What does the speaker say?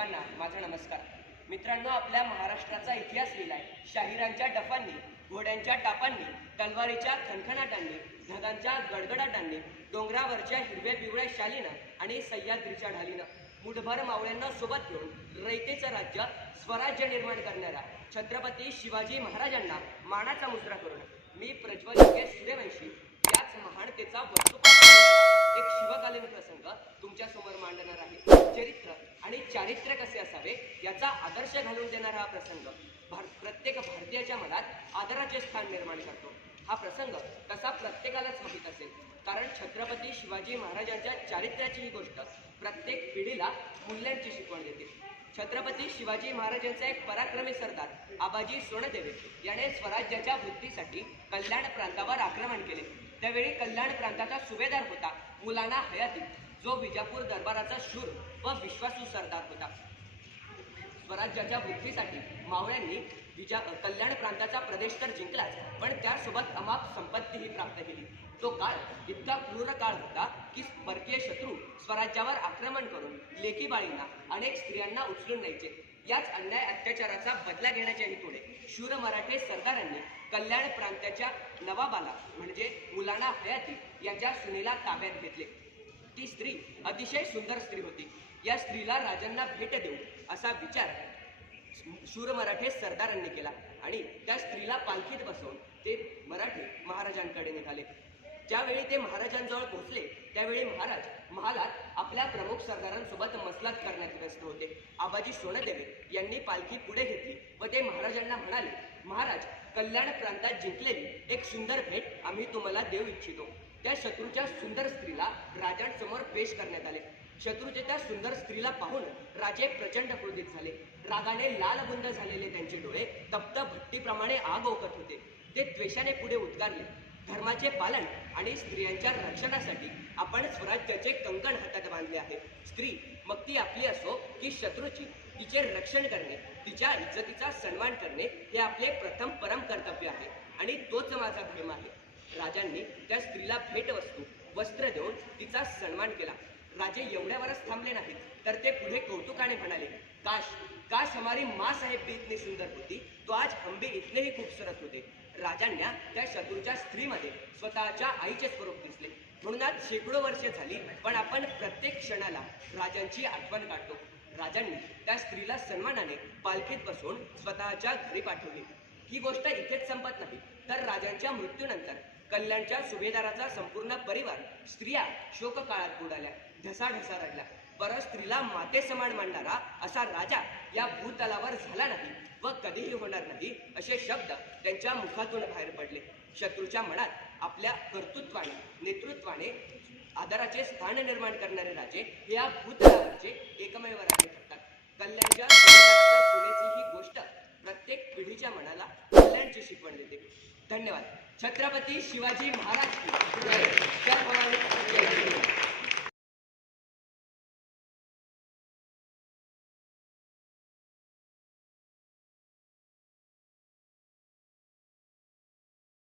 सर्वांना माझा नमस्कार. मित्रांनो आपल्या महाराष्ट्राचा इतिहास लिहिलाय. शाहिरांच्या डफांनी घोड्यांच्या टापांनी तलवारीच्या खणखणाटांनी ढगांच्या गडगडाटांनी डोंगरावरच्या हिरव्या पिवळ्या शालीनं आणि सह्याद्रीच्या ढालीनं मुठभर मावळ्यांना सोबत घेऊन रयतेचं राज्य स्वराज्य निर्माण करणारा छत्रपती शिवाजी महाराजांना मानाचा मुजरा करून मी प्रज्वल सूर्यवंशी याच महानतेचा वस्तुपाठ एक शिवकालीन प्रसंग तुमच्यासमोर मांडणार आहे. चरित्र आणि चारित्र्य कसे असावे याचा आदर्श घालून देणारा हा प्रसंग भार प्रत्येक भारतीयाच्या मनात आदराचे स्थान निर्माण करतो. हा प्रसंग तसा प्रत्येकालाच माहीत असेल. कारण छत्रपती शिवाजी महाराजांच्या चारित्र्याची ही गोष्ट प्रत्येक पिढीला मूल्यांची शिकवण देते. छत्रपती शिवाजी महाराजांचा एक पराक्रमी सरदार आबाजी सोनदेवे याने स्वराज्याच्या वृद्धीसाठी कल्याण प्रांतावर आक्रमण केले. त्यावेळी कल्याण प्रांताचा सुभेदार होता मुलांना हयाती. जो विजापूर दरबाराचा शूर व विश्वासू सरदार होता. स्वराज्याच्या वृद्धीसाठी मावळ्यांनी विजा कल्याण प्रांताचा प्रदेश तर जिंकलाच पण त्यासोबत अमाप संपत्तीही प्राप्त केली. तो काळ इतका क्रूर काळ होता की परकीय शत्रू स्वराज्यावर आक्रमण करून लेकी बाळींना अनेक स्त्रियांना उचलून न्यायचे. याच अन्याय अत्याचाराचा बदला घेण्याच्या हेतूने शूर मराठे सरदारांनी कल्याण प्रांताच्या नवाबाला म्हणजे मुलाना हयाती यांच्या सुनेला ताब्यात घेतले. अतिशय सुंदर स्त्री होती. या स्त्रीला राजांना भेट देऊ असा विचार शूर मराठे सरदारांनी केला आणि त्या स्त्रीला पालखीत बसवून ते मराठे महाराजांकडे निघाले. ज्यावेळी ते महाराजांजवळ पोहोचले त्यावेळी महाराज महालात आपल्या प्रमुख सरदारांसोबत मसलत करण्यात व्यस्त होते. आबाजी सोनदेवे यांनी पालखी पुढे घेतली व ते महाराजांना म्हणाले महाराज कल्याण प्रांतात जिंकलेली एक सुंदर भेट आम्ही तुम्हाला देऊ इच्छितो. त्या शत्रूच्या सुंदर स्त्रीला राजांसमोर पेश करण्यात आले. शत्रूच्या त्या सुंदर स्त्रीला पाहून राजे प्रचंड क्रोधित झाले. रागाने लालबुंद झालेले त्यांचे डोळे तप्त भट्टीप्रमाणे आग ओकत होते. ते द्वेषाने पुढे उद्गारले. धर्माचे पालन आणि स्त्रियांच्या रक्षणासाठी आपण स्वराज्याचे कंकण हातात बांधले आहे. स्त्री मग ती आपली असो की शत्रूची. तिचे रक्षण करणे तिच्या इज्जतीचा सन्मान करणे हे आपले प्रथम परम कर्तव्य आहे आणि तोच माझा धर्म आहे. राजांनी त्या स्त्रीला भेटवस्तू वस्त्र देऊन तिचा सन्मान केला. राजे एवढ्यावरच थांबले नाहीत तर ते पुढे कौतुकाने म्हणाले काश काश हमारी माँ साहेब भी इतनी सुंदर होती तो आज हम भी इतने ही खूबसूरत होते. राजांना त्या शत्रूच्या स्त्रीमध्ये स्वतःच्या आईचे स्वरूप दिसले. म्हणून आज शेकडो वर्षे झाली पण आपण प्रत्येक क्षणाला राजांची आठवण काढतो. राजांनी त्या स्त्रीला सन्मानाने पालखीत बसवून स्वतःच्या घरी पाठवली. ही गोष्ट इथेच संपत नाही तर राजांच्या मृत्यूनंतर कल्याणच्या सुभेदाराचा संपूर्ण परिवार स्त्रिया शोक काळात बुडाल्या ढसाढसा रडल्या. पर स्त्रीला माते समान मांडणारा असा राजा या भूतलावर झाला नाही व कधीही होणार नाही असे शब्द त्यांच्या मुखातून बाहेर पडले. शत्रूच्या मनात आपल्या कर्तृत्वाने नेतृत्वाने आधाराचे स्थान निर्माण करणारे राजे हे या भूतकाळाचे एकमेव राजे ठरतात. कल्याणच्या सुनेची ही गोष्ट प्रत्येक पिढीच्या मनाला कल्याणची शिकवण देते. धन्यवाद. छत्रपती शिवाजी महाराज